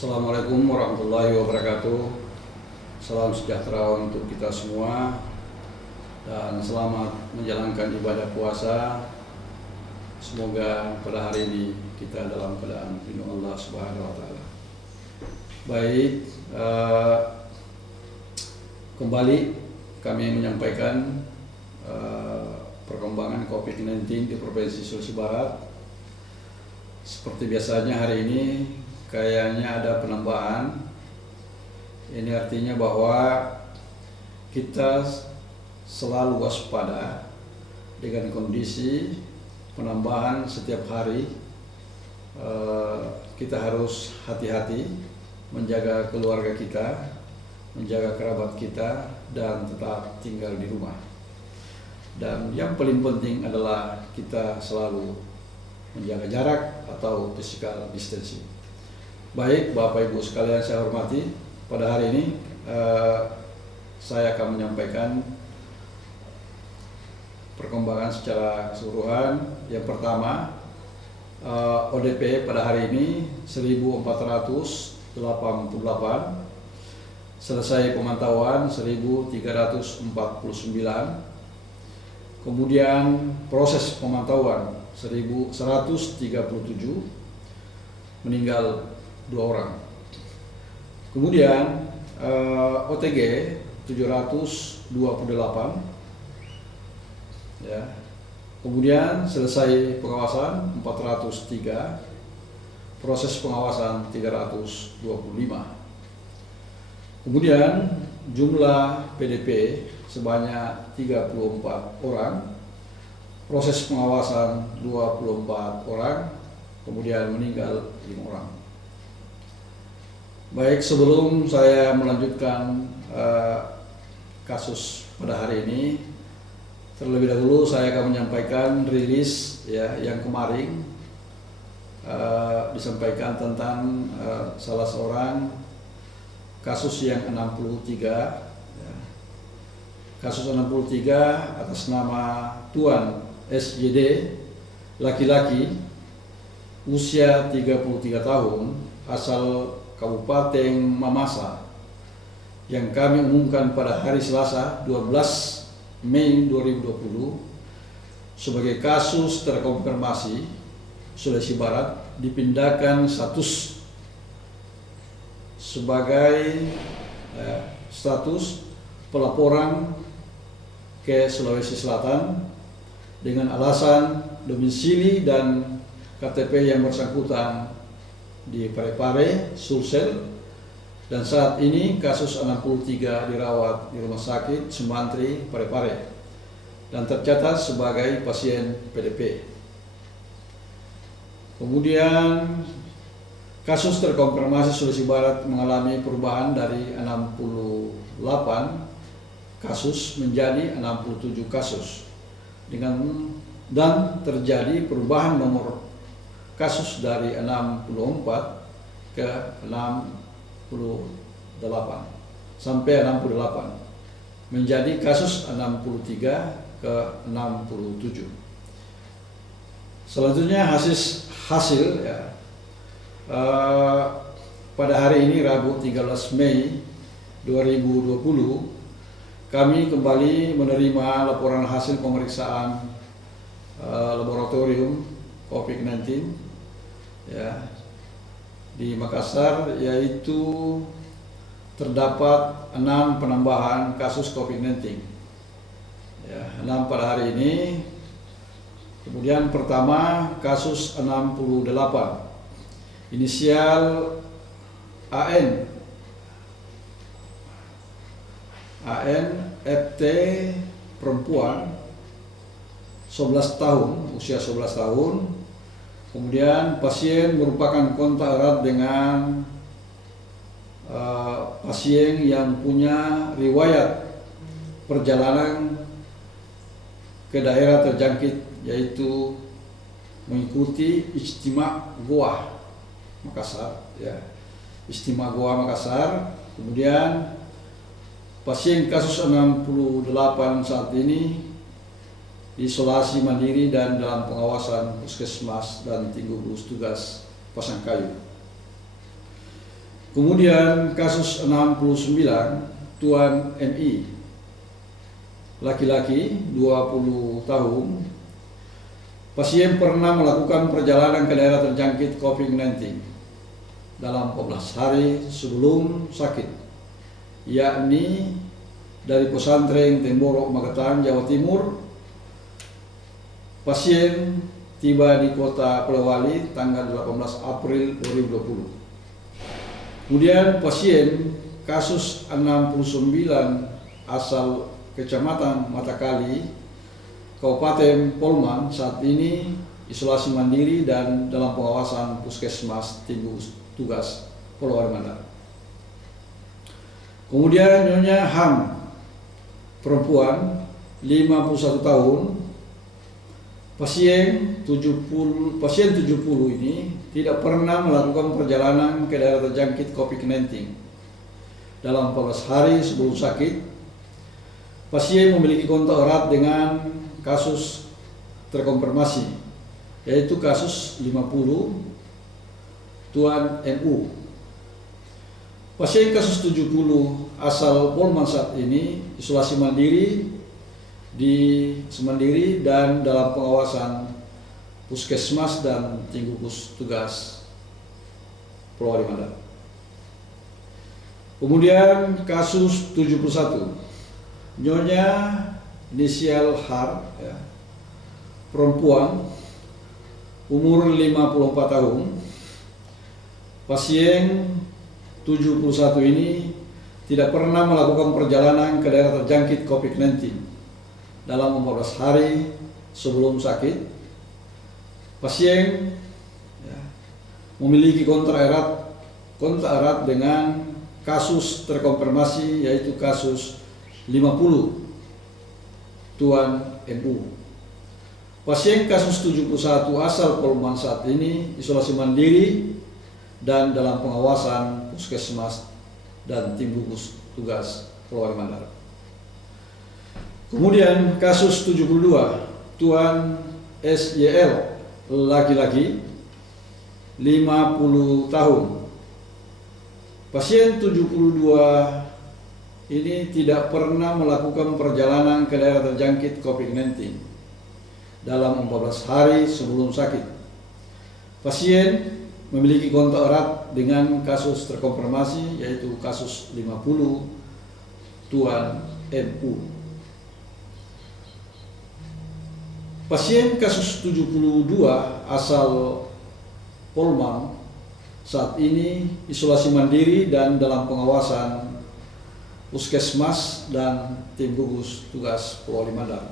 Assalamualaikum warahmatullahi wabarakatuh. Salam sejahtera untuk kita semua dan selamat menjalankan ibadah puasa. Semoga pada hari ini kita dalam keadaan lindung Allah Subhanahu wa taala. Baik, kembali kami menyampaikan perkembangan COVID-19 di Provinsi Sulawesi Barat. Seperti biasanya hari ini kayaknya ada penambahan. Ini artinya bahwa kita selalu waspada dengan kondisi penambahan setiap hari. Kita harus hati-hati menjaga keluarga kita, menjaga kerabat kita, dan tetap tinggal di rumah. Dan yang paling penting adalah kita selalu menjaga jarak atau physical distancing. Baik, Bapak Ibu sekalian saya hormati, pada hari ini saya akan menyampaikan perkembangan secara keseluruhan. Yang pertama, ODP pada hari ini 1488, selesai pemantauan 1349, kemudian proses pemantauan 1137, meninggal 2 orang. Kemudian OTG 728, ya. Kemudian selesai pengawasan 403, proses pengawasan 325. Kemudian jumlah PDP sebanyak 34 orang, proses pengawasan 24 orang, kemudian meninggal 5 orang. Baik, sebelum saya melanjutkan kasus pada hari ini, terlebih dahulu saya akan menyampaikan rilis yang kemarin disampaikan tentang salah seorang kasus yang 63, kasus 63 atas nama Tuan SYD, laki-laki, usia 33 tahun, asal Kabupaten Mamasa, yang kami umumkan pada hari Selasa 12 Mei 2020 sebagai kasus terkonfirmasi Sulawesi Barat, dipindahkan status sebagai status pelaporan ke Sulawesi Selatan dengan alasan domisili dan KTP yang bersangkutan di Parepare, Sulsel, dan saat ini kasus 63 dirawat di Rumah Sakit Sumantri, Parepare, dan tercatat sebagai pasien PDP. Kemudian kasus terkonfirmasi Sulawesi Barat mengalami perubahan dari 68 kasus menjadi 67 kasus, dan terjadi perubahan nomor kasus dari 64 ke 68 sampai 68 menjadi kasus 63 ke 67. Selanjutnya hasil pada hari ini Rabu 13 Mei 2020 kami kembali menerima laporan hasil pemeriksaan laboratorium COVID-19 di Makassar, yaitu terdapat 6 penambahan kasus COVID-19, 6 pada hari ini. Kemudian pertama, kasus 68, inisial AN FT, perempuan, 11 tahun, usia 11 tahun. Kemudian pasien merupakan kontak erat dengan pasien yang punya riwayat perjalanan ke daerah terjangkit, yaitu mengikuti Ijtima Goa Makassar, Ijtima Goa Makassar. Kemudian pasien kasus 68 saat ini isolasi mandiri dan dalam pengawasan puskesmas dan tim gugus tugas Pasangkayu. Kemudian kasus 69 Tuan MI, laki-laki 20 tahun, pasien pernah melakukan perjalanan ke daerah terjangkit COVID-19 dalam 14 hari sebelum sakit, yakni dari pesantren Temboro, Magetan, Jawa Timur. Pasien tiba di kota Polewali tanggal 18 April 2020. Kemudian pasien kasus 69 asal Kecamatan Matakali, Kabupaten Polman, saat ini isolasi mandiri dan dalam pengawasan Puskesmas Tim Gugus Tugas Polewali Mandar. Kemudian Nyonya Ham, perempuan 51 tahun, pasien 70 ini tidak pernah melakukan perjalanan ke daerah terjangkit COVID-19 dalam 14 hari sebelum sakit. Pasien memiliki kontak erat dengan kasus terkonfirmasi, yaitu kasus 50 Tuan MU. Pasien kasus 70 asal Polman saat ini isolasi mandiri dan dalam pengawasan Puskesmas dan Tim Gugus Tugas Polewali Mandar. Kemudian kasus 71 Nyonya inisial Har, ya, perempuan umur 54 tahun. Pasien 71 ini tidak pernah melakukan perjalanan ke daerah terjangkit COVID-19 dalam 14 hari sebelum sakit. Pasien, ya, memiliki kontak erat dengan kasus terkonfirmasi, yaitu kasus 50 Tuan MU. Pasien kasus 71 asal Polman saat ini isolasi mandiri dan dalam pengawasan Puskesmas dan Tim Gugus Tugas Polewali Mandar. Kemudian kasus 72 Tuan SYL, laki-laki 50 tahun. Pasien 72 ini tidak pernah melakukan perjalanan ke daerah terjangkit COVID-19 dalam 14 hari sebelum sakit. Pasien memiliki kontak erat dengan kasus terkonfirmasi, yaitu kasus 50 Tuan MU. Pasien kasus 72 asal Polman saat ini isolasi mandiri dan dalam pengawasan Puskesmas dan Tim Gugus Tugas Polewali Mandar.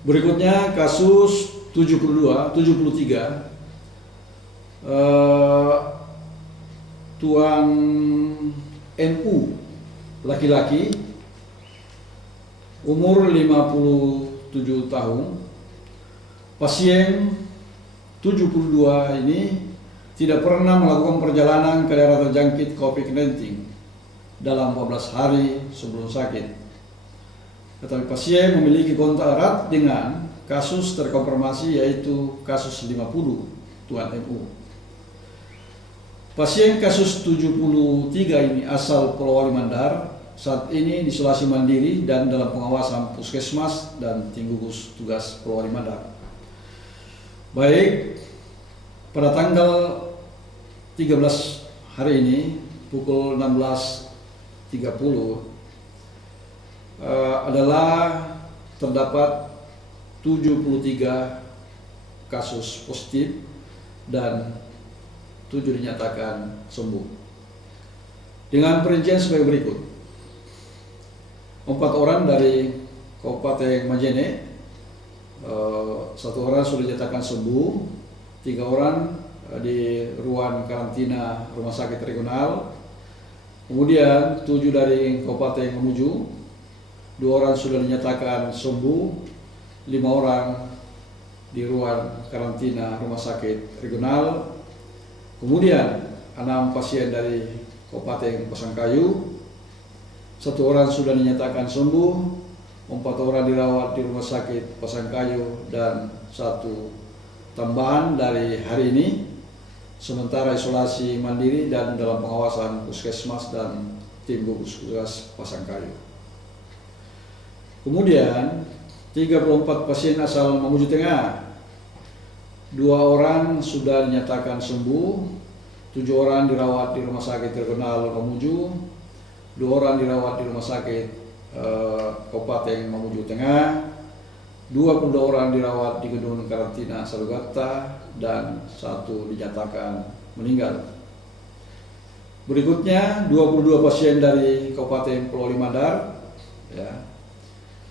Berikutnya kasus 73 Tuan MU, laki-laki umur 57 tahun. Pasien 72 ini tidak pernah melakukan perjalanan ke daerah terjangkit COVID-19 dalam 14 hari sebelum sakit. Tetapi pasien memiliki kontak erat dengan kasus terkonfirmasi, yaitu kasus 50 Tuan MU. Pasien kasus 73 ini asal Polewali Mandar, saat ini diisolasi mandiri dan dalam pengawasan Puskesmas dan Tim Gugus Tugas Polewali Mandar. Baik, pada tanggal 13 hari ini pukul 16.30 adalah terdapat 73 kasus positif dan 7 dinyatakan sembuh. Dengan perincian sebagai berikut: 4 orang dari Kabupaten Majene, 1 orang sudah dinyatakan sembuh, 3 orang di ruang karantina Rumah Sakit Regional, kemudian 7 dari Kabupaten Mamuju, 2 orang sudah dinyatakan sembuh, 5 orang di ruang karantina Rumah Sakit Regional, kemudian 6 pasien dari Kabupaten Pasangkayu, 1 orang sudah dinyatakan sembuh, 4 orang dirawat di Rumah Sakit Pasangkayu, dan 1 tambahan dari hari ini, sementara isolasi mandiri dan dalam pengawasan Puskesmas dan tim gugus tugas Pasangkayu. Kemudian 34 pasien asal Mamuju Tengah, 2 orang sudah dinyatakan sembuh, 7 orang dirawat di Rumah Sakit Regional Mamuju, 2 orang dirawat di Rumah Sakit Kabupaten Mamuju Tengah, 22 orang dirawat di gedung karantina Salugata, dan 1 dinyatakan meninggal. Berikutnya 22 pasien dari Kabupaten Pulau Limandar, ya.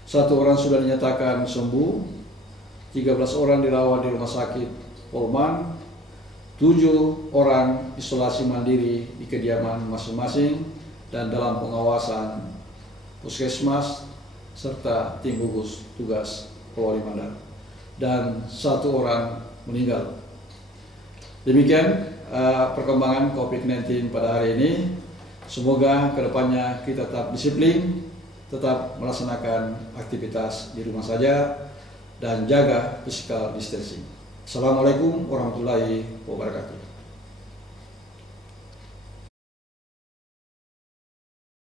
1 orang sudah dinyatakan sembuh, 13 orang dirawat di Rumah Sakit Polman, 7 orang isolasi mandiri di kediaman masing-masing dan dalam pengawasan Puskesmas serta tim gugus tugas Pulau Limandar, dan 1 orang meninggal. Demikian perkembangan COVID-19 pada hari ini. Semoga kedepannya kita tetap disiplin, tetap melaksanakan aktivitas di rumah saja, dan jaga physical distancing. Assalamualaikum warahmatullahi wabarakatuh.